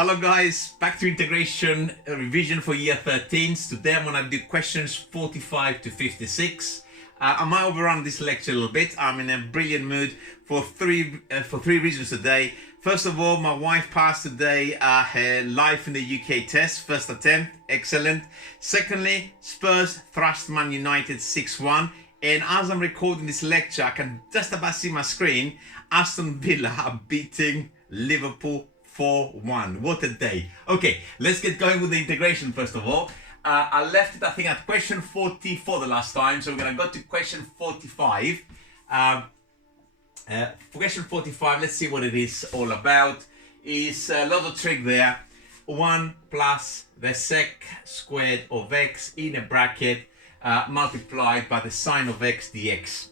Hello guys, back to integration revision for year 13. Today I'm going to do questions 45 to 56. I might overrun this lecture a little bit. I'm in a brilliant mood for three reasons today. First of all, my wife passed today her life in the UK test, first attempt, excellent. Secondly, Spurs thrashed Man United 6-1. And as I'm recording this lecture, I can just about see my screen. Aston Villa are beating Liverpool 4-1. What a day. Okay, let's get going with the integration first of all. I left it, I think, at question 44 the last time, so we're going to go to question 45. For question 45, let's see what it is all about. It's a lot of trick there. 1 plus the sec squared of x in a bracket multiplied by the sine of x dx.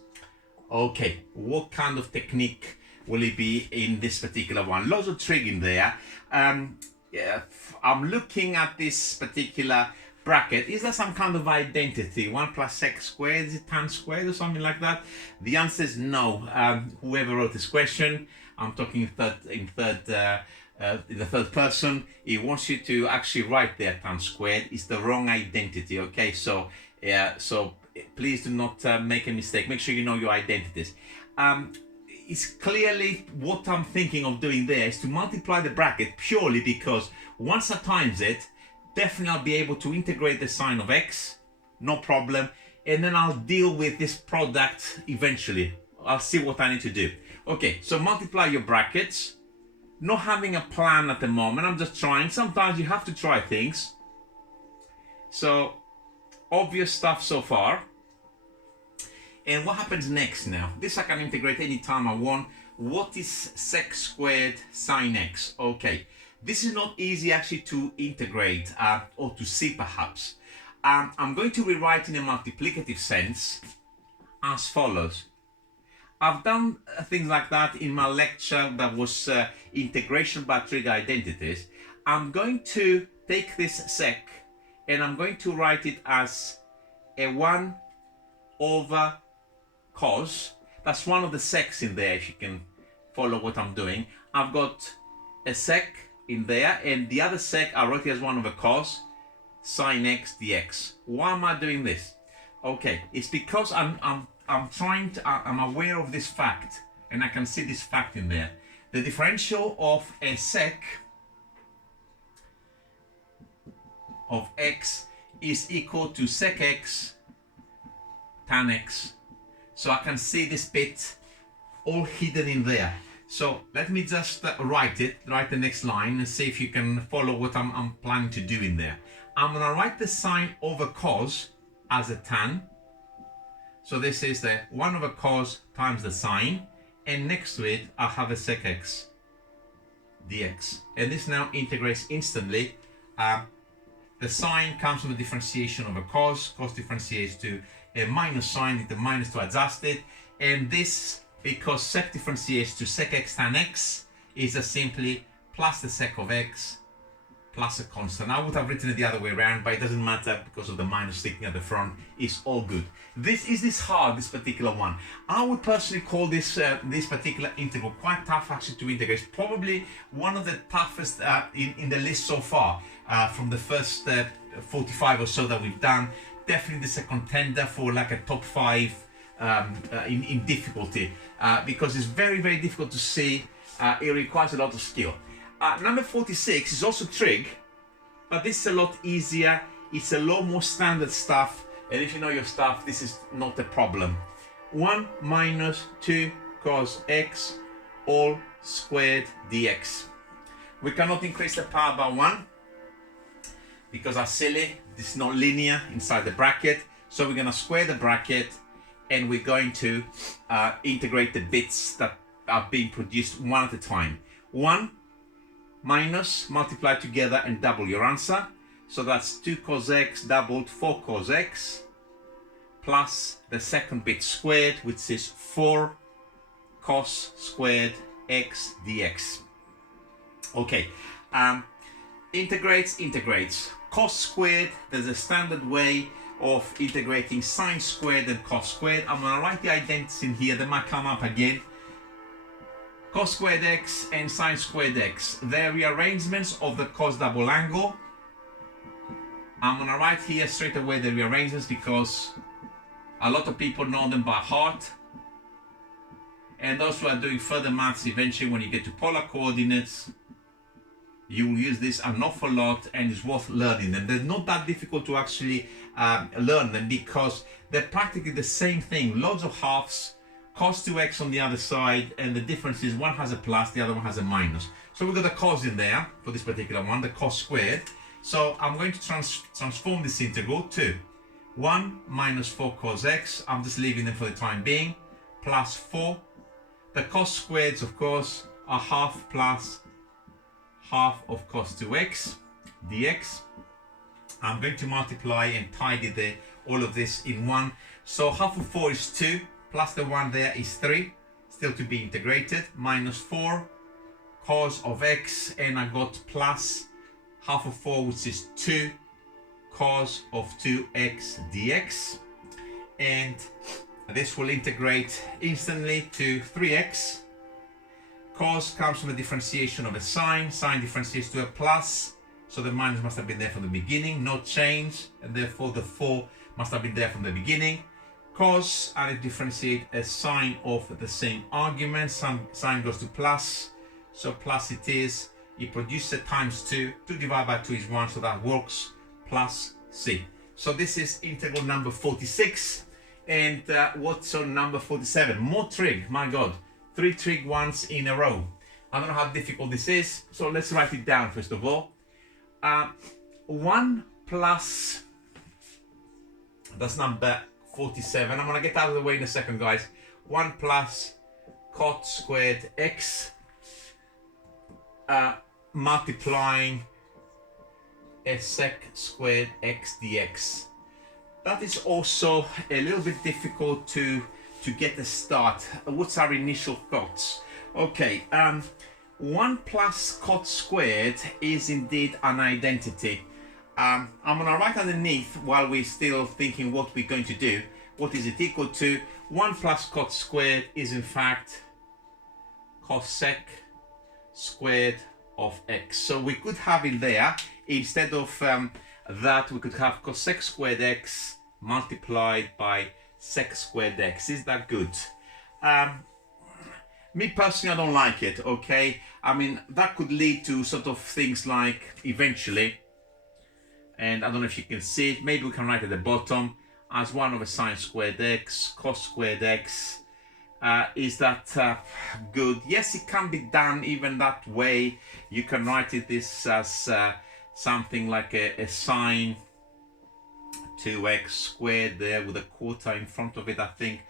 Okay, what kind of technique will it be in this particular one? Lots of trig in there. Yeah, I'm looking at this particular bracket. Is there some kind of identity? 1 plus sec squared, is it tan squared or something like that? The answer is no. Whoever wrote this question, I'm talking in the third person, he wants you to actually write there tan squared. It's the wrong identity. Okay, so please do not make a mistake. Make sure you know your identities. It's clearly what I'm thinking of doing there is to multiply the bracket purely because once I times it, definitely I'll be able to integrate the sine of x, no problem, and then I'll deal with this product eventually. I'll see what I need to do. Okay, so multiply your brackets. Not having a plan at the moment, I'm just trying. Sometimes you have to try things. So, obvious stuff so far. And what happens next now? This I can integrate anytime I want. What is sec squared sine x? Okay, this is not easy actually to integrate or to see perhaps. I'm going to rewrite in a multiplicative sense as follows. I've done things like that in my lecture that was integration by trig identities. I'm going to take this sec and I'm going to write it as a 1 over cos. That's one of the secs in there, if you can follow what I'm doing. I've got a sec in there and the other sec I wrote it as 1 over cos sine x dx. Why am I doing this? Okay, it's because I'm aware of this fact and I can see this fact in there. The differential of a sec of x is equal to sec x tan x. So I can see this bit all hidden in there. So let me just write the next line and see if you can follow what I'm planning to do in there. I'm gonna write the sine over cos as a tan. So this is the 1 over cos times the sine, and next to it I have a sec x dx. And this now integrates instantly. The sine comes from the differentiation of a cos differentiates to a minus sine, the minus to adjust it, and this, because sec differentiates to sec x tan x, is simply plus the sec of x plus a constant. I would have written it the other way around, but it doesn't matter because of the minus sticking at the front. It's all good. This hard, this particular one. I would personally call this particular integral quite tough actually to integrate. It's probably one of the toughest in the list so far from the first 45 or so that we've done. Definitely this is a contender for like a top 5 in difficulty because it's very, very difficult to see. It requires a lot of skill. Number 46 is also trig, but this is a lot easier. It's a lot more standard stuff, and if you know your stuff, this is not a problem. 1 minus 2 cos x all squared dx. We cannot increase the power by 1 because that's silly. This is not linear inside the bracket, so we're going to square the bracket and we're going to integrate the bits that are being produced one at a time. 1 minus, multiply together and double your answer. So that's 2 cos x doubled 4 cos x plus the second bit squared, which is 4 cos squared x dx. Okay, integrates. Cos squared, there's a standard way of integrating sine squared and cos squared. I'm going to write the identities in here, they might come up again. Cos squared x and sine squared x. They're rearrangements of the cos double angle. I'm gonna write here straight away the rearrangements because a lot of people know them by heart. And those who are doing further maths, eventually when you get to polar coordinates, you will use this an awful lot, and it's worth learning them. They're not that difficult to actually learn them because they're practically the same thing. Loads of halves, cos 2x on the other side, and the difference is one has a plus, the other one has a minus. So we've got the cos in there for this particular one, the cos squared. So I'm going to transform this integral to 1 minus 4 cos x. I'm just leaving them for the time being, plus 4. The cos squareds, of course, are half plus half of cos 2x dx. I'm going to multiply and tidy all of this in 1. So half of 4 is 2, plus the 1 there is 3, still to be integrated, minus 4 cos of x, and I got plus half of 4, which is 2 cos of 2x dx. And this will integrate instantly to 3x. Cos comes from the differentiation of a sine. Sine differentiates to a plus, so the minus must have been there from the beginning, no change, and therefore the 4 must have been there from the beginning. Cos, and it differentiate a sine of the same argument. Sine goes to plus, so plus it is. It produces a times 2. 2 divided by 2 is 1, so that works, plus c. So this is integral number 46. And what's on number 47? More trig, my god. 3 trig ones in a row. I don't know how difficult this is, so let's write it down first of all. 1 plus, that's number 47. I'm gonna get out of the way in a second, guys. 1 plus cot squared x multiplying a sec squared x dx. That is also a little bit difficult to get a start. What's our initial thoughts? Okay, 1 plus cot squared is indeed an identity. I'm gonna write underneath while we're still thinking what we're going to do. What is it equal to? 1 plus cot squared is in fact cosec squared of x. So we could have in there, instead of that, we could have cosec squared x multiplied by sec squared x. Is that good? Me personally, I don't like it, okay? I mean, that could lead to sort of things like, eventually, and I don't know if you can see it, maybe we can write at the bottom, as 1 over sine squared x, cos squared x. Is that good? Yes, it can be done even that way. You can write it this as something like a sine 2x squared there with a quarter in front of it, I think,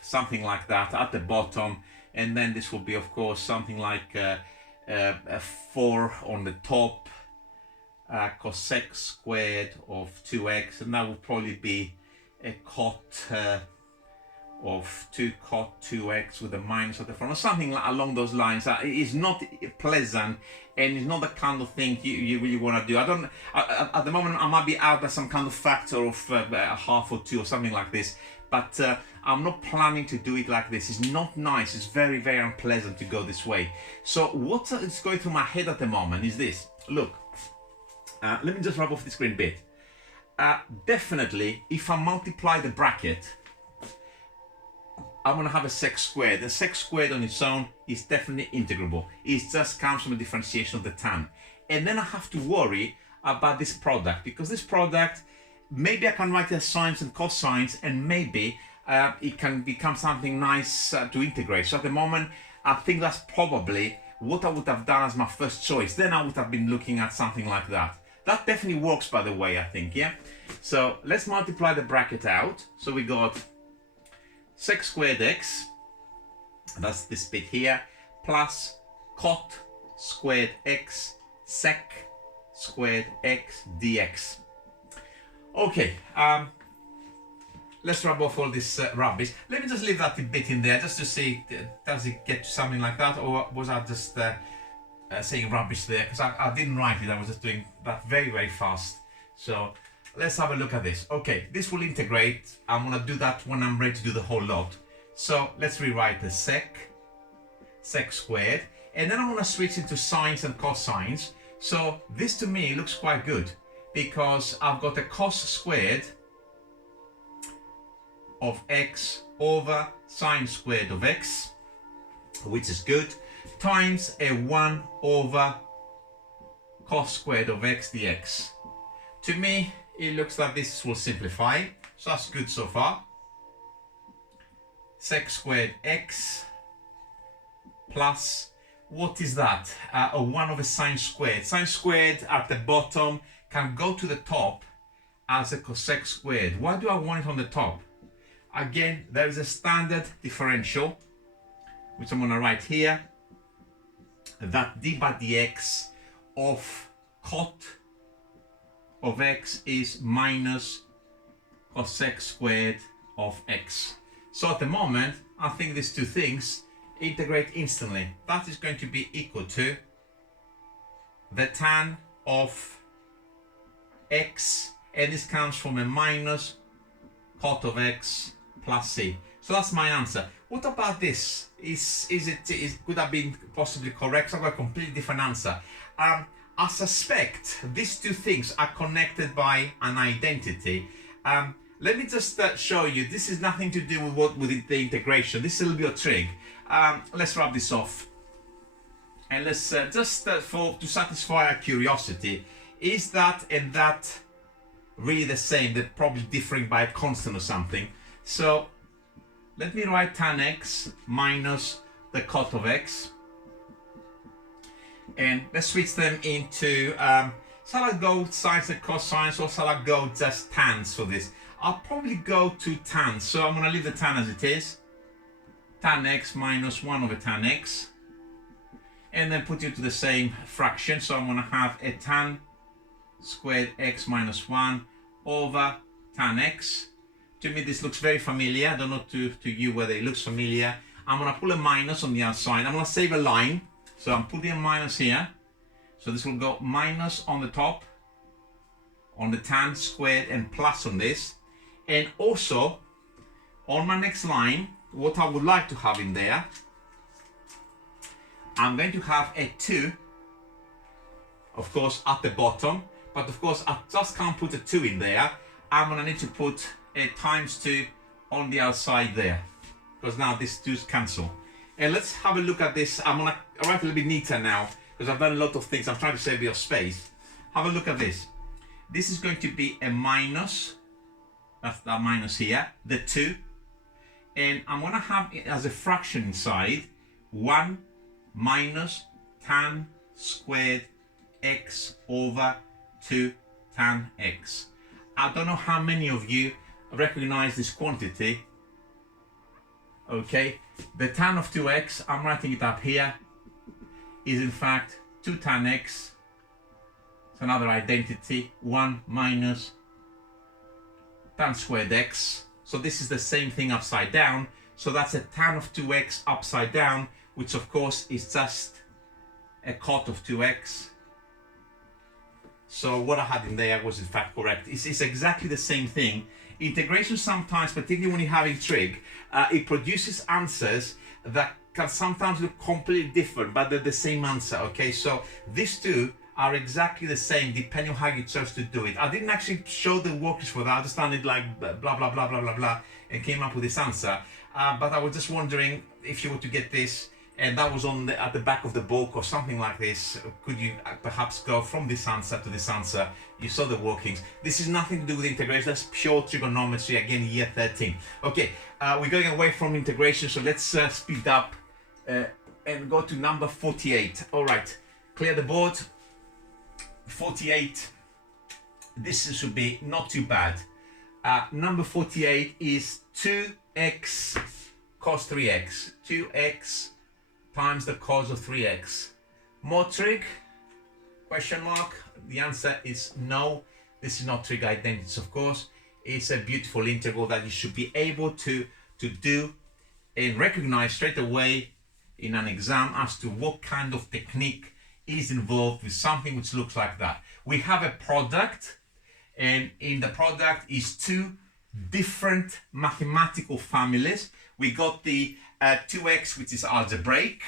something like that at the bottom, and then this will be of course something like a 4 on the top, cosec squared of 2x, and that will probably be a cot of 2 cot 2x with a minus at the front, or something along those lines. It is not pleasant, and it's not the kind of thing you really want to do. At the moment I might be out by some kind of factor of a half or 2 or something like this, but I'm not planning to do it like this. It's not nice. It's very, very unpleasant to go this way. So what is going through my head at the moment is this. Look, let me just rub off the screen a bit. Definitely, if I multiply the bracket, I'm going to have a sec squared. The sec squared on its own is definitely integrable. It just comes from a differentiation of the tan. And then I have to worry about this product, because this product, maybe I can write it as sines and cosines, and maybe it can become something nice to integrate. So at the moment, I think that's probably what I would have done as my first choice. Then I would have been looking at something like that. That definitely works, by the way, I think, yeah? So let's multiply the bracket out. So we got sec squared x, that's this bit here, plus cot squared x sec squared x dx. Okay, let's rub off all this rubbish. Let me just leave that bit in there just to see, does it get to something like that, or was I just saying rubbish there? Because I didn't write it, I was just doing that very, very fast. So let's have a look at this. Okay, this will integrate. I'm gonna do that when I'm ready to do the whole lot. So let's rewrite the sec sec squared, and then I'm going to switch into sines and cosines. So this to me looks quite good because I've got a cos squared of x over sine squared of x, which is good, times a 1 over cos squared of x dx. To me, it looks like this will simplify, so that's good so far. Sec squared x plus, what is that? A 1 over sine squared. Sine squared at the bottom can go to the top as a cosec squared. Why do I want it on the top? Again, there is a standard differential, which I'm going to write here, that d by dx of cot of x is minus cosec squared of x. So at the moment, I think these two things integrate instantly. That is going to be equal to the tan of x, and this comes from a minus cot of x plus c. So that's my answer. What about this? Could have been possibly correct? So I've got a completely different answer. I suspect these two things are connected by an identity. Let me just show you. This is nothing to do with the integration. This is a little bit of trig. Let's rub this off, and let's to satisfy our curiosity. Is that and that really the same? They're probably differing by a constant or something. So let me write tan x minus the cot of x, and let's switch them into, shall I go sines and cosines, or shall I go just tans for this? I'll probably go to tan, so I'm going to leave the tan as it is. Tan x minus 1 over tan x, and then put it to the same fraction, so I'm going to have a tan squared x minus 1 over tan x. To me this looks very familiar. I don't know to you whether it looks familiar. I'm going to pull a minus on the outside. I'm going to save a line, so I'm putting a minus here, so this will go minus on the top on the tan squared and plus on this. And also on my next line, what I would like to have in there, I'm going to have a 2, of course, at the bottom, but of course I just can't put a 2 in there. I'm going to need to put a times 2 on the outside there, because now these 2's cancel. And let's have a look at this. I'm going to write a little bit neater now, because I've done a lot of things. I'm trying to save your space. Have a look at this. This is going to be a minus, that's that minus here, the 2. And I'm going to have it as a fraction inside, 1 minus tan squared x over 2 tan x. I don't know how many of you recognize this quantity. Okay, the tan of 2x, I'm writing it up here, is in fact 2 tan x. It's another identity, 1 minus tan squared x. So this is the same thing upside down. So that's a tan of 2x upside down, which of course is just a cot of 2x. So what I had in there was in fact correct. It's exactly the same thing. Integration sometimes, particularly when you're having trig, it produces answers that can sometimes look completely different, but they're the same answer, okay? So these two are exactly the same depending on how you chose to do it. I didn't actually show the workings for that. I just done it like blah, blah, blah, blah, blah, blah, and came up with this answer. But I was just wondering if you were to get this, and that was on at the back of the book or something like this, could you perhaps go from this answer to this answer? You saw the workings. This is nothing to do with integration. That's pure trigonometry, again, year 13. Okay, we're going away from integration, so let's speed up and go to number 48. All right, clear the board. 48, this should be not too bad. Number 48 is 2x cos 3x. 2x times the cos of 3x. More trig? Question mark. The answer is no. This is not trig identities, of course. It's a beautiful integral that you should be able to do and recognize straight away in an exam as to what kind of technique is involved with something which looks like that. We have a product, and in the product is two different mathematical families. We got the 2x, which is algebraic,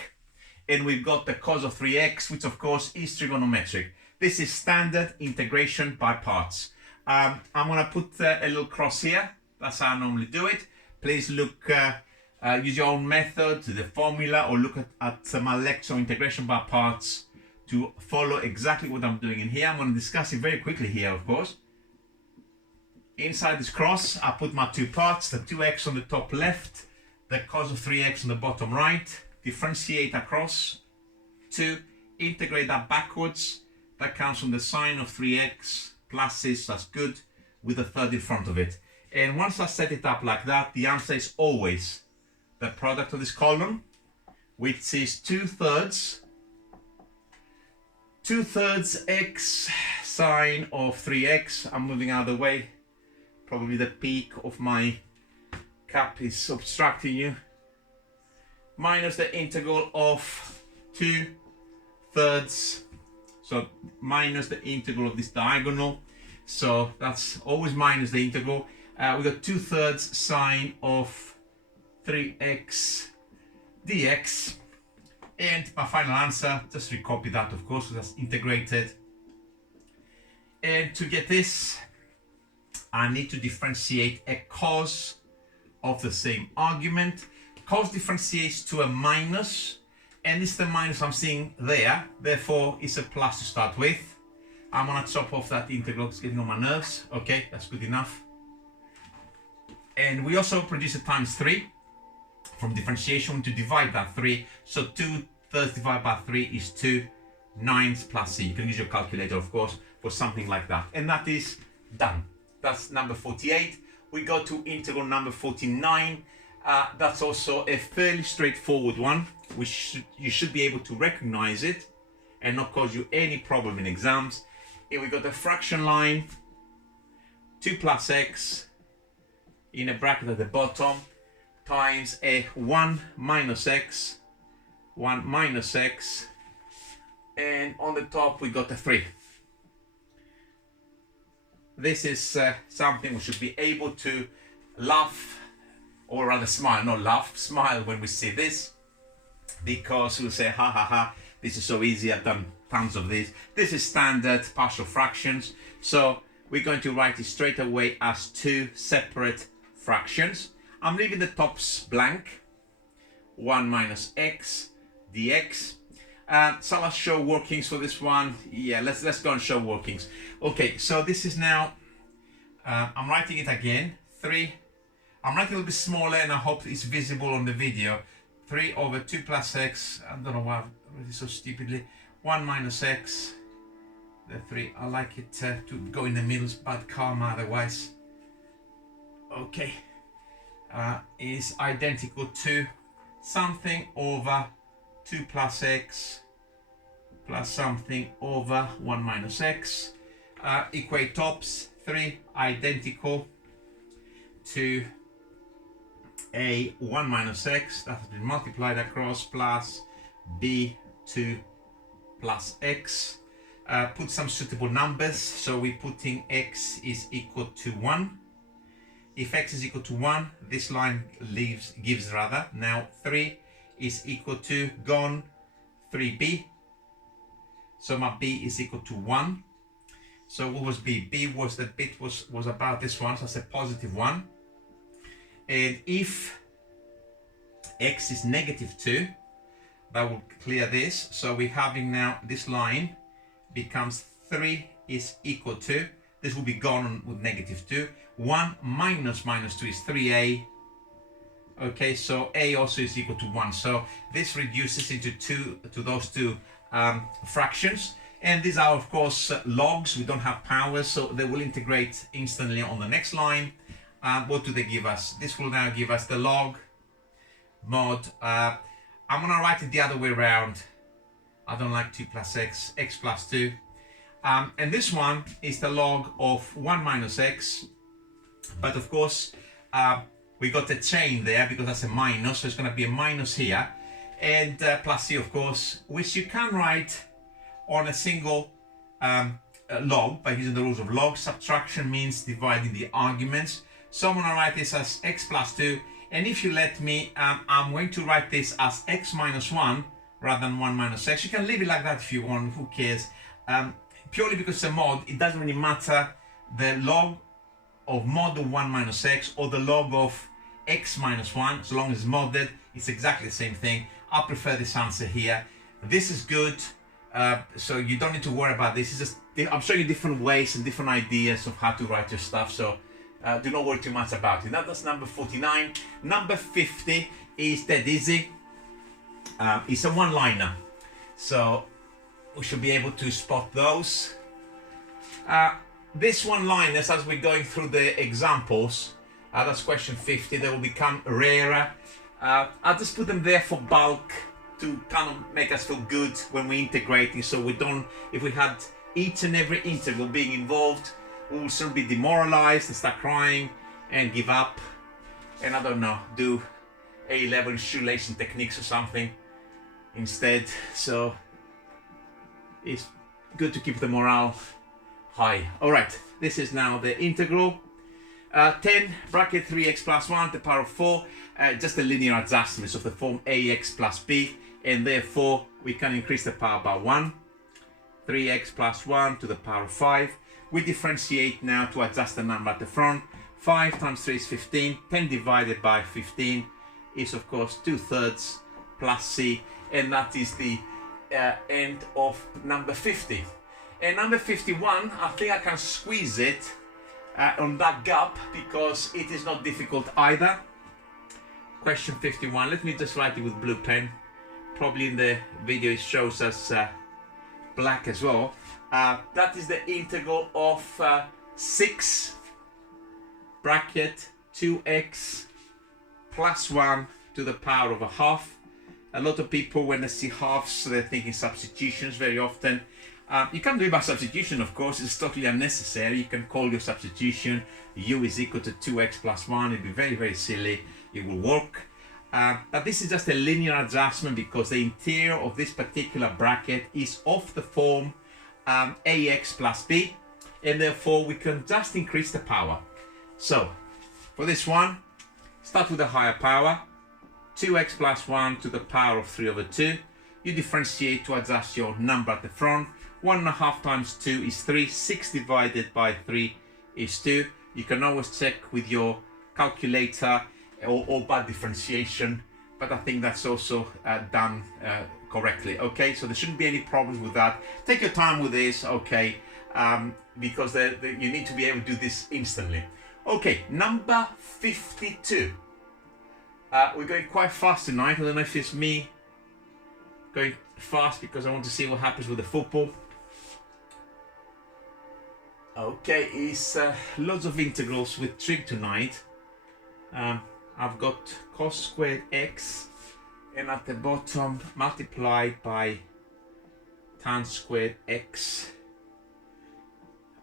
and we've got the cos of 3x, which of course is trigonometric. This is standard integration by parts. I'm going to put a little cross here. That's how I normally do it. Please look, use your own method, the formula, or look at my lecture on integration by parts to follow exactly what I'm doing in here. I'm going to discuss it very quickly here, of course. Inside this cross, I put my two parts, the 2x on the top left, the cos of 3x on the bottom right, differentiate across, 2, integrate that backwards, that comes from the sine of 3x plus this, that's good, with a third in front of it. And once I set it up like that, the answer is always the product of this column, which is 2/3 x sine of 3x. I'm moving out of the way. Probably the peak of my cap is obstructing you. Minus the integral of 2/3. So minus the integral of this diagonal. So that's always minus the integral. We got 2/3 sine of 3x dx. And my final answer, just recopy that of course, that's integrated. And to get this, I need to differentiate a cos of the same argument. Cos differentiates to a minus, and it's the minus I'm seeing there, therefore it's a plus to start with. I'm gonna chop off that integral, it's getting on my nerves. Okay, that's good enough. And we also produce a times 3 from differentiation to divide that 3. So 2/3 divided by 3 is 2/9 plus c. You can use your calculator, of course, for something like that. And that is done. That's number 48. We go to integral number 49. That's also a fairly straightforward one. You should be able to recognize it and not cause you any problem in exams. Here we got the fraction line, 2 plus x in a bracket at the bottom times a 1 minus x, 1 minus x, and on the top we got a 3. This is something we should be able to laugh, or rather smile, not laugh, smile when we see this, because we'll say, ha ha ha, this is so easy, I've done tons of this. This is standard partial fractions, so we're going to write it straight away as 2 separate fractions. I'm leaving the tops blank, 1 minus x dx. So let's show workings for this one. Yeah, let's go and show workings. Okay, so this is now, I'm writing it again, 3, I'm writing a little bit smaller and I hope it's visible on the video. 3 over 2 plus x, I don't know why I've written it so stupidly, 1 minus x, the 3, I like it to go in the middle, it's bad karma otherwise. Okay, is identical to something over 2 plus x plus something over 1 minus x. Equate tops, 3 identical to a 1 minus x that has been multiplied across plus b2 plus x. Put some suitable numbers, so we're putting x is equal to 1. If x is equal to 1, this line gives now 3 is equal to gone 3b. So my b is equal to 1. So what was b? b was the bit was about this one, so that's a positive 1. And if x is negative 2, that will clear this. So we're having now this line becomes 3 is equal to, this will be gone with negative 2. 1 minus minus 2 is 3a. Okay, so a also is equal to 1. So this reduces into those two fractions. And these are, of course, logs. We don't have powers, so they will integrate instantly on the next line. What do they give us? This will now give us the log mod. I'm going to write it the other way around. I don't like 2 plus x, x plus 2. And this one is the log of 1 minus x. But of course, we got a chain there because that's a minus, so it's going to be a minus here. And plus c, of course, which you can write on a single log by using the rules of log. Subtraction means dividing the arguments. So I'm going to write this as x plus 2. And if you let me, I'm going to write this as x minus 1 rather than 1 minus x. You can leave it like that if you want, who cares? Purely because it's a mod, it doesn't really matter the log of mod of 1 minus x or the log of x minus 1, as long as it's modded, it's exactly the same thing. I prefer this answer here. This is good, so you don't need to worry about this. It's just, I'm showing you different ways and different ideas of how to write your stuff, so do not worry too much about it. That's number 49. Number 50 is dead easy. It's a one-liner, so we should be able to spot those. This one-liners, as we're going through the examples, that's question 50, they will become rarer. I'll just put them there for bulk to kind of make us feel good when we're integrating, so we don't, if we had each and every integral being involved, we will still be demoralized and start crying and give up, and I don't know, do A-level shoelacing techniques or something instead. So it's good to keep the morale high. All right, this is now the integral. 10 bracket 3x plus 1 to the power of 4, just a linear adjustment of the form ax plus b, and therefore we can increase the power by 1. 3x plus 1 to the power of 5. We differentiate now to adjust the number at the front. 5 times 3 is 15. 10 divided by 15 is of course 2/3 plus c, and that is the end of number 50. And number 51, I think I can squeeze it on that gap because it is not difficult either. Question 51, let me just write it with blue pen. Probably in the video it shows us black as well. That is the integral of 6 bracket 2x plus 1 to the power of a half. A lot of people, when they see halves, they're thinking substitutions very often. You can do it by substitution, of course. It's totally unnecessary. You can call your substitution u is equal to 2x plus 1. It'll be very, very silly. It will work. But this is just a linear adjustment because the interior of this particular bracket is of the form ax plus b, and therefore we can just increase the power. So for this one, start with a higher power, 2x plus 1 to the power of 3/2. You differentiate to adjust your number at the front. 1.5 times 2 is 3. 6 divided by 3 is 2. You can always check with your calculator or by differentiation, but I think that's also done correctly. Okay, so there shouldn't be any problems with that. Take your time with this, okay, because you need to be able to do this instantly. Okay, number 52. We're going quite fast tonight. I don't know if it's me going fast because I want to see what happens with the football. Okay, it's loads of integrals with trig tonight. I've got cos squared x, and at the bottom multiplied by tan squared x.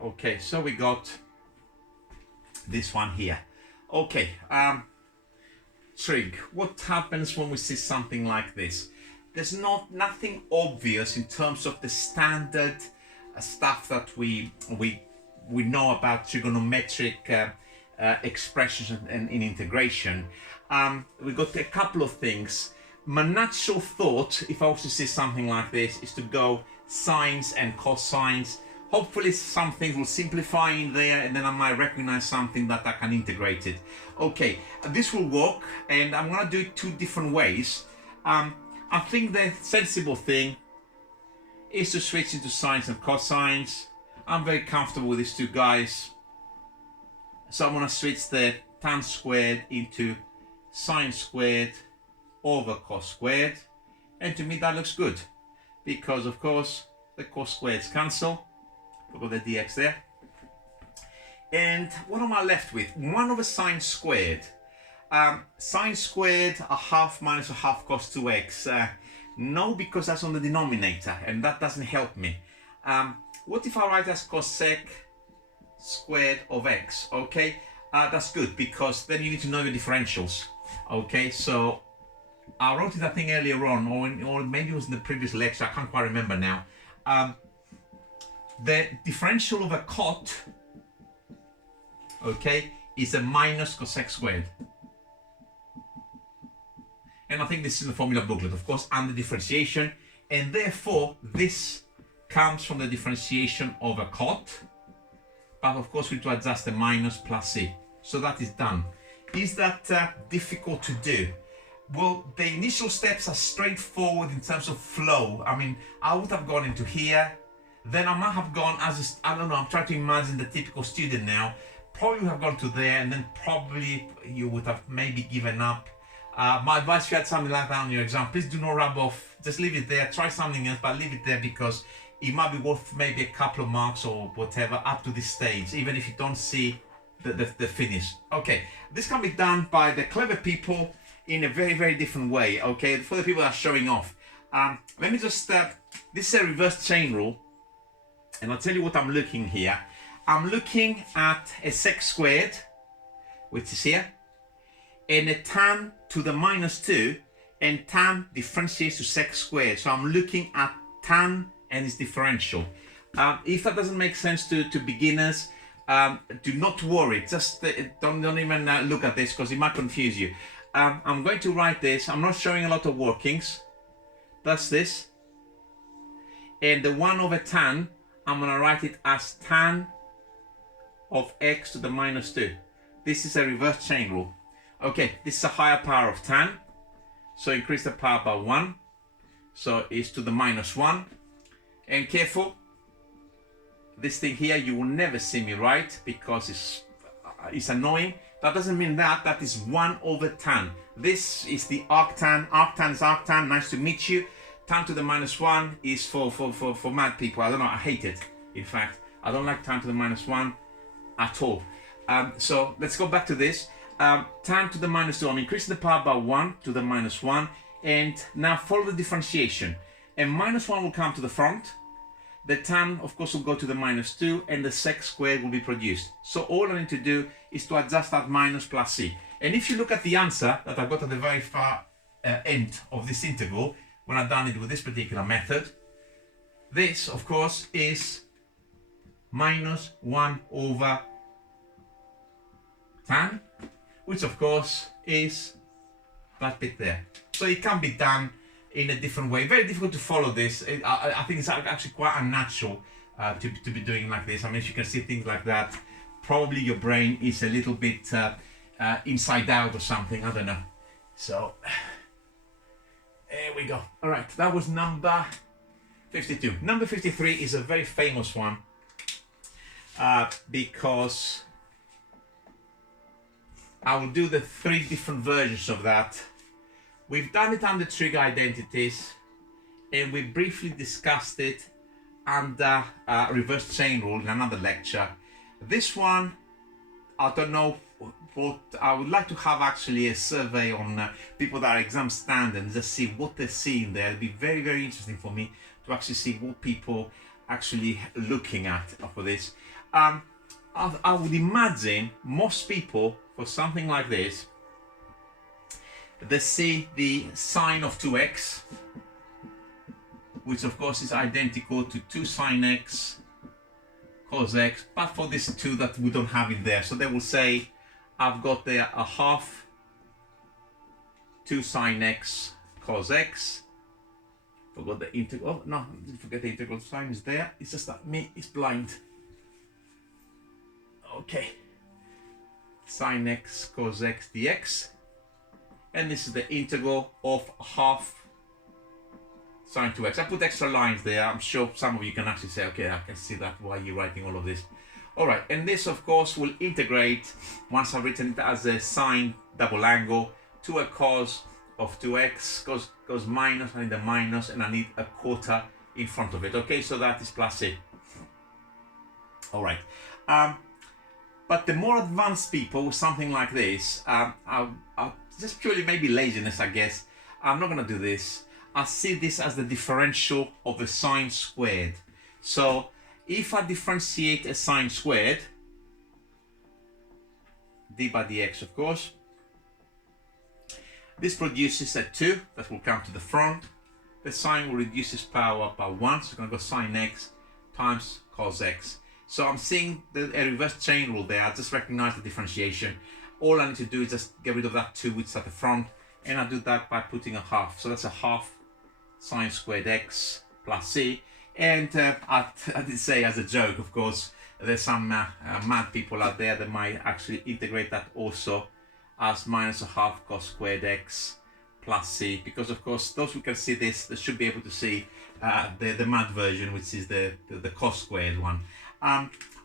Okay, so we got this one here. Okay, trig. What happens when we see something like this? There's nothing obvious in terms of the standard stuff that we know about trigonometric expressions and in integration. We got a couple of things. My natural thought, if I was to see something like this, is to go sines and cosines. Hopefully some things will simplify in there, and then I might recognize something that I can integrate it. Okay, this will work, and I'm gonna do it 2 different ways. I think the sensible thing is to switch into sines and cosines. I'm very comfortable with these 2 guys. So I'm gonna switch the tan squared into sine squared over cos squared. And to me that looks good, because of course the cos squareds cancel. We've got the dx there. And what am I left with? 1 over sine squared. Sine squared, a half minus a half cos 2x. No, because that's on the denominator, and that doesn't help me. What if I write as cosec squared of x? Okay, that's good, because then you need to know your differentials. Okay, so I wrote it, I think, earlier on, or maybe it was in the previous lecture, I can't quite remember now. The differential of a cot, okay, is a minus cosec squared. And I think this is the formula booklet, of course, and the differentiation. And therefore, this comes from the differentiation of a cot. But of course, we need to adjust the minus plus c. So that is done. Is that difficult to do? Well, the initial steps are straightforward in terms of flow. I mean, I would have gone into here. Then I might have gone as I don't know, I'm trying to imagine the typical student now. Probably would have gone to there, and then probably you would have maybe given up. My advice, if you had something like that on your exam, please do not rub off. Just leave it there. Try something else, but leave it there because it might be worth maybe a couple of marks or whatever up to this stage, even if you don't see the finish. Okay, this can be done by the clever people in a very, very different way. Okay, for the people that are showing off. Let me just, this is a reverse chain rule. And I'll tell you what I'm looking here. I'm looking at a sec squared, which is here, and a tan to the minus 2, and tan differentiates to sec squared. So I'm looking at tan and its differential. If that doesn't make sense to beginners, do not worry. Just don't even look at this because it might confuse you. I'm going to write this. I'm not showing a lot of workings. That's this. And the 1 over tan, I'm going to write it as tan of x to the minus 2. This is a reverse chain rule. Okay, this is a higher power of tan. So increase the power by 1. So it's to the minus 1. And careful, this thing here, you will never see me write because it's annoying. That doesn't mean that is 1 over tan. This is the arctan. Arctan is arctan. Nice to meet you. Tan to the minus 1 is for mad people. I don't know, I hate it. In fact, I don't like tan to the minus 1 at all. So let's go back to this. Tan to the minus 2, I'm increasing the power by 1 to the minus 1. And now follow the differentiation. And minus 1 will come to the front. The tan, of course, will go to the minus 2, and the sec squared will be produced. So all I need to do is to adjust that minus plus c. And if you look at the answer that I got at the very far end of this integral, when I've done it with this particular method, this, of course, is minus 1 over tan, which, of course, is that bit there. So it can be done in a different way. Very difficult to follow this. I think it's actually quite unnatural to be doing like this. I mean, if you can see things like that, probably your brain is a little bit inside out or something. I don't know. So there we go. All right, that was number 52. Number 53 is a very famous one because I will do the 3 different versions of that. We've done it under trigger identities, and we briefly discussed it under reverse chain rule in another lecture. This one, I don't know what, I would like to have actually a survey on people that are exam standard and just see what they're seeing there. It'd be very, very interesting for me to actually see what people actually looking at for this. I would imagine most people, for something like this, they see the sine of 2x, which of course is identical to 2 sine x cos x, but for this 2 that we don't have in there. So they will say, I've got there a half 2 sine x cos x. Forgot the integral. Oh, no, didn't forget the integral. Sine is there. It's just that me is blind. Okay. Sine x cos x dx. And this is the integral of half sine 2x. I put extra lines there. I'm sure some of you can actually say, okay, I can see that, why you're writing all of this. All right, and this, of course, will integrate, once I've written it as a sine double angle, to a cos of 2x, cos minus, I need the minus, and I need a quarter in front of it. Okay, so that is plus c. All right. But the more advanced people with something like this, I'll just purely maybe laziness, I guess, I'm not going to do this. I see this as the differential of a sine squared. So if I differentiate a sine squared, d by dx, of course, this produces a 2 that will come to the front. The sine will reduce its power by 1, so it's going to go sine x times cos x. So I'm seeing a reverse chain rule there. I just recognize the differentiation. All I need to do is just get rid of that 2 which is at the front, and I do that by putting a half. So that's a half sine squared x plus c. And I did say as a joke, of course, there's some mad people out there that might actually integrate that also as minus a half cos squared x plus c, because of course those who can see this, they should be able to see the mad version, which is the cos squared one.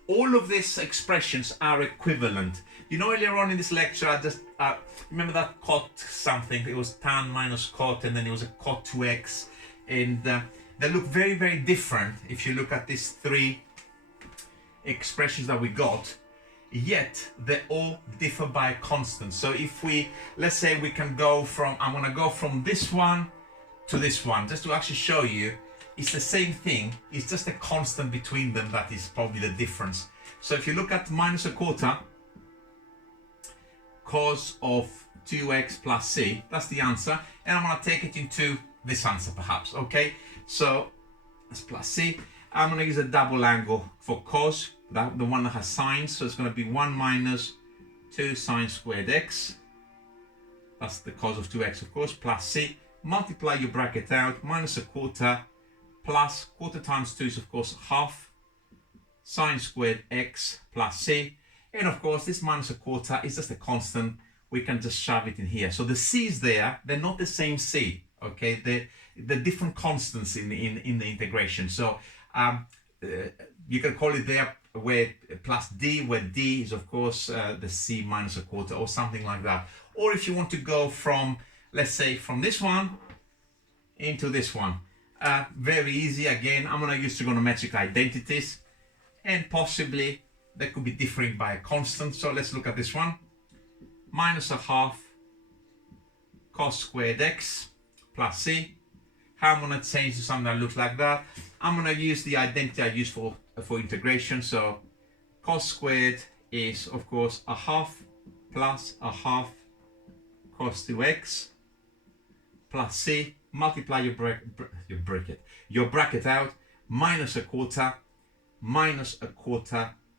All of these expressions are equivalent. You know, earlier on in this lecture, I just remember that cot something. It was tan minus cot, and then it was a cot 2x, and they look very, very different if you look at these three expressions that we got, yet they all differ by a constant. So if we, let's say we can go from, I'm gonna go from this one to this one, just to actually show you, it's the same thing, it's just a constant between them that is probably the difference. So if you look at minus a quarter cos of 2x plus c, that's the answer, and I'm gonna take it into this answer perhaps, okay? So that's plus c. I'm gonna use a double angle for cos, the one that has sine, so it's gonna be 1 minus 2 sine squared x, that's the cos of 2x of course, plus c, multiply your bracket out, minus a quarter, plus quarter times 2 is of course half sine squared x plus c, and of course this minus a quarter is just a constant, we can just shove it in here. So the c's there, they're not the same c, okay, they're different constants in the integration. So you can call it there where plus d, where d is of course the c minus a quarter or something like that. Or if you want to go from, let's say from this one into this one, very easy. Again, I'm going to use trigonometric identities, and possibly they could be differing by a constant. So let's look at this one. Minus a half cos squared x plus c. How I'm going to change to something that looks like that? I'm going to use the identity I use for integration. So cos squared is of course a half plus a half cos 2x plus c, multiply your bracket out, minus a quarter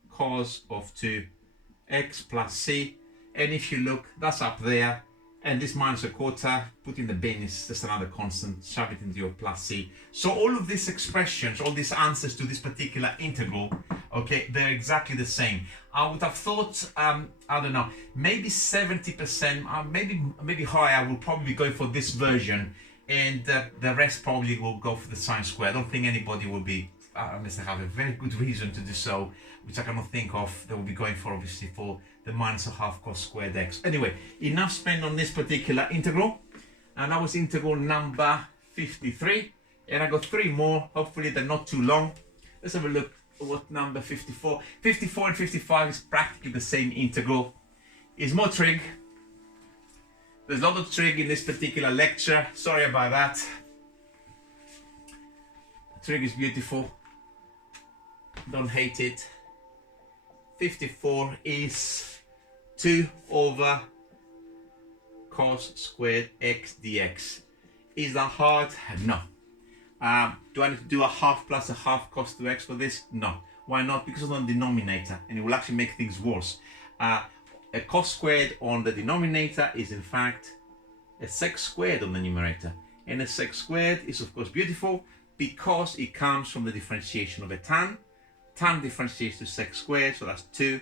cos of 2x plus c, and if you look, that's up there, and this minus a quarter, put in the bin, is just another constant, shove it into your plus c. So all of these expressions, all these answers to this particular integral, okay, they're exactly the same. I would have thought, I don't know, maybe 70%, maybe higher, I will probably be going for this version, and the rest probably will go for the sine square. I don't think anybody will be, unless they have a very good reason to do so, which I cannot think of, they will be going for obviously for the minus a half cos squared x. Anyway, enough spent on this particular integral, and that was integral number 53, and I got 3 more, hopefully they're not too long. Let's have a look at what number 54. 54 and 55 is practically the same integral. It's more trig. There's a lot of trig in this particular lecture, sorry about that. Trig is beautiful, don't hate it. 54 is 2 over cos squared x dx. Is that hard? No. Do I need to do a half plus a half cos 2x for this? No. Why not? Because it's on the denominator, and it will actually make things worse. A cos squared on the denominator is in fact a sec squared on the numerator, and a sec squared is of course beautiful because it comes from the differentiation of a tan. Tan differentiates to sec squared, so that's 2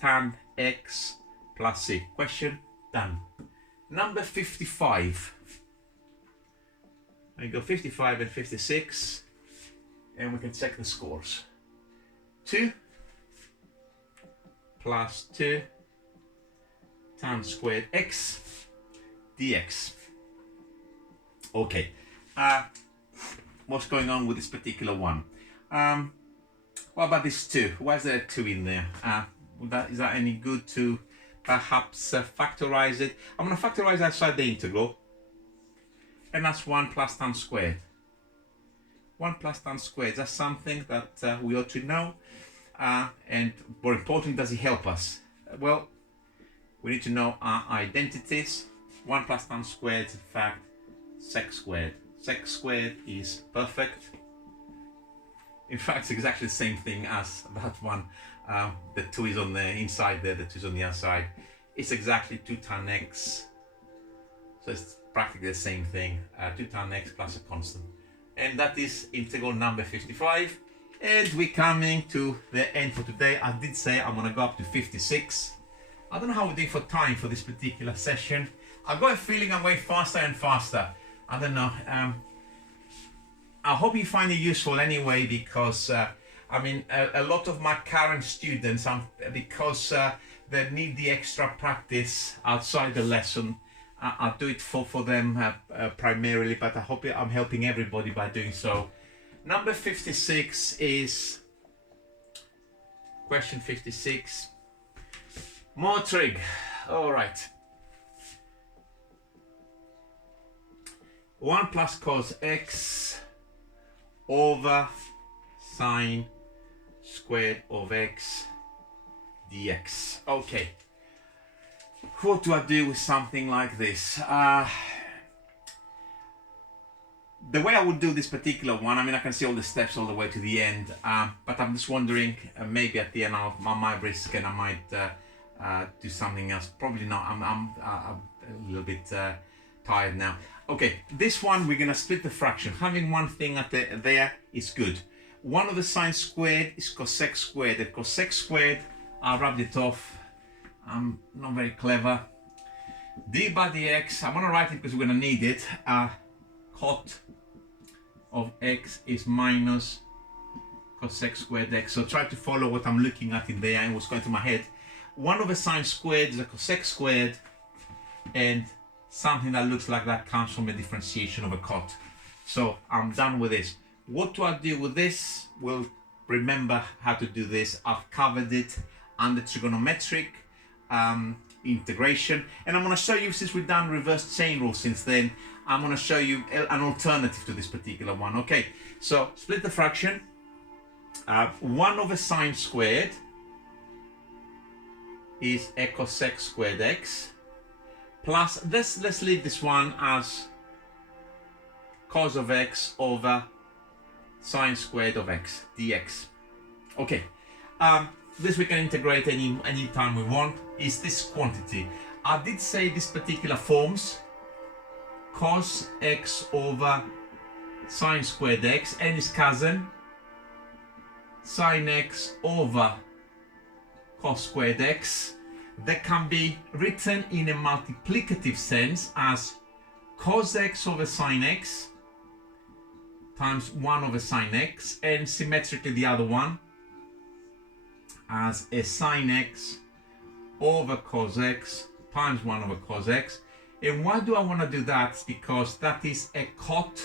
tan x plus c. Question done. Number 55. I go 55 and 56, and we can check the scores. 2 plus 2 tan squared x dx. Okay, what's going on with this particular one? What about this 2? Why is there a 2 in there? Is that any good to perhaps factorize it? I'm going to factorize outside the integral, and that's 1 plus tan squared. 1 plus tan squared, that's something that we ought to know, and more importantly, does it help us? Well, we need to know our identities. 1 plus tan squared is in fact sec squared. Sec squared is perfect. In fact, it's exactly the same thing as that one. The 2 is on the inside there, the 2 is on the outside. It's exactly 2 tan x So it's practically the same thing, 2 tan x plus a constant. And that is integral number 55. And we're coming to the end for today. I did say I'm gonna go up to 56. I don't know how we're doing for time for this particular session. I've got a feeling I'm going faster and faster. I don't know. I hope you find it useful anyway, because I mean, a lot of my current students, because they need the extra practice outside the lesson, I do it for them primarily, but I hope I'm helping everybody by doing so. Number 56 is question 56. More trig. All right. 1 plus cos x over sine squared of x dx. Okay. What do I do with something like this? The way I would do this particular one, I mean, I can see all the steps all the way to the end, but I'm just wondering, maybe at the end I might risk and I might do something else. Probably not. I'm a little bit tired now. Okay, this one we're gonna split the fraction. Having one thing at there is good. 1 over sine squared is cosec squared. And cosec squared, I rubbed it off. I'm not very clever. D by dx, I'm gonna write it because we're gonna need it. Cot of x is minus cosec squared x. So try to follow what I'm looking at in there and what's going through my head. 1 over sine squared is a cosec squared, and something that looks like that comes from a differentiation of a cot. So I'm done with this. What do I do with this? We'll remember how to do this. I've covered it under trigonometric integration, and I'm going to show you, since we've done reverse chain rule since then, I'm going to show you an alternative to this particular one. Okay, so split the fraction. 1 over sine squared is a cosec squared x, plus let's leave this one as cos of x over sine squared of x dx. Okay, this we can integrate any time we want. Is this quantity? I did say this particular forms cos x over sine squared x and its cousin sine x over cos squared x. That can be written in a multiplicative sense as cos x over sine x times 1 over sine x, and symmetrically the other one as a sine x over cos x times 1 over cos x. And why do I want to do that? Because that is a cot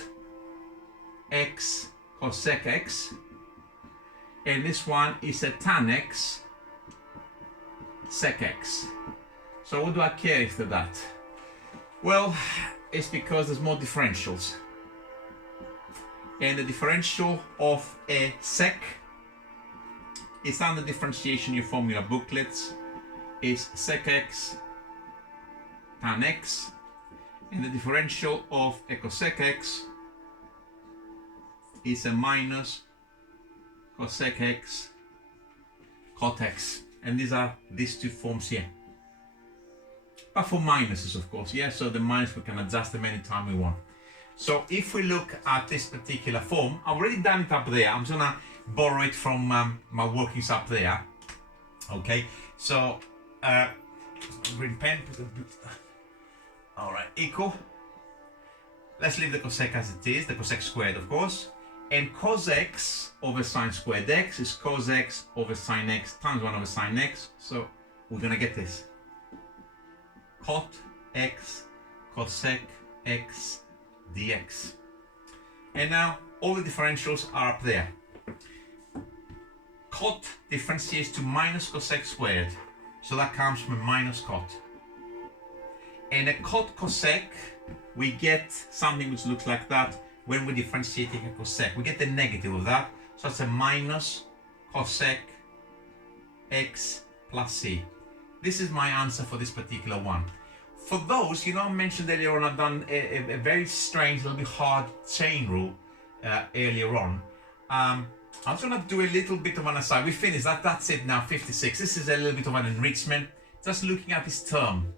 x cosec x, and this one is a tan x sec x. So what do I care after that? Well, it's because there's more differentials, and the differential of a sec is under differentiation, your formula booklets, is sec x tan x, and the differential of a cosec x is a minus cosec x cot x, and these are these two forms here, but for minuses, of course. Yeah, so the minus we can adjust them anytime we want. So if we look at this particular form, I've already done it up there. I'm just gonna borrow it from my workings up there. Okay, so green pen. All right, equal. Let's leave the cosec as it is, the cosec squared, of course. And cos x over sine squared x is cos x over sine x times 1 over sine x. So we're gonna get this. Cot x cosec x dx. And now all the differentials are up there. Cot differentiates to minus cosec squared, so that comes from a minus cot. And a cot cosec, we get something which looks like that when we're differentiating a cosec. We get the negative of that, so it's a minus cosec x plus c. This is my answer for this particular one. For those, you know, I mentioned earlier on, I've done a very strange, a little bit hard chain rule earlier on. I'm just gonna do a little bit of an aside. We finished that. That's it now. 56. This is a little bit of an enrichment. Just looking at this term.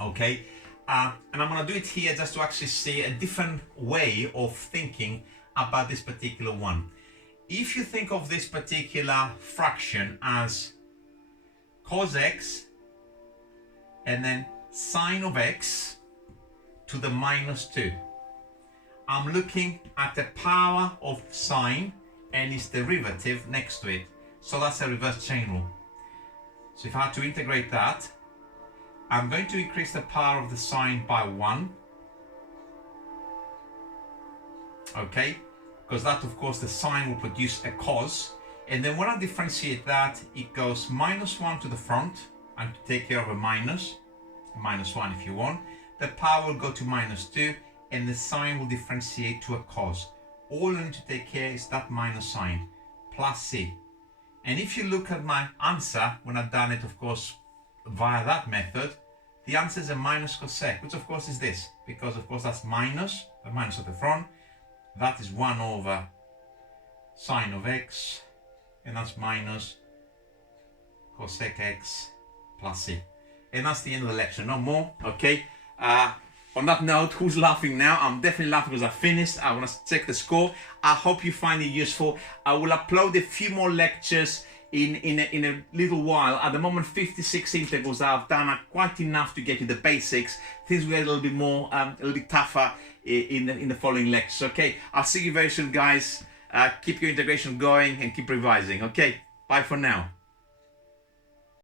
Okay. And I'm going to do it here just to actually see a different way of thinking about this particular one. If you think of this particular fraction as cos x and then sine of x to the minus 2, I'm looking at the power of sine and its derivative next to it. So that's a reverse chain rule. So if I had to integrate that, I'm going to increase the power of the sine by 1. Okay, because that, of course, the sine will produce a cos. And then when I differentiate that, it goes minus 1 to the front, and to take care of a minus 1 if you want. The power will go to minus 2, and the sine will differentiate to a cos. All I need to take care is that minus sign, plus c. And if you look at my answer, when I've done it, of course, via that method, the answer is a minus cos sec, which of course is this, because of course that's minus, the minus at the front, that is 1 over sine of x, and that's minus cos sec x plus c. And that's the end of the lecture, no more, okay? On that note, who's laughing now? I'm definitely laughing because I finished. I want to check the score. I hope you find it useful. I will upload a few more lectures in a little while. At the moment, 56 integrals I've done are quite enough to get you the basics. Things will get a little bit more, a little bit tougher in the following lectures. Okay, I'll see you very soon, guys. Keep your integration going and keep revising. Okay, bye for now.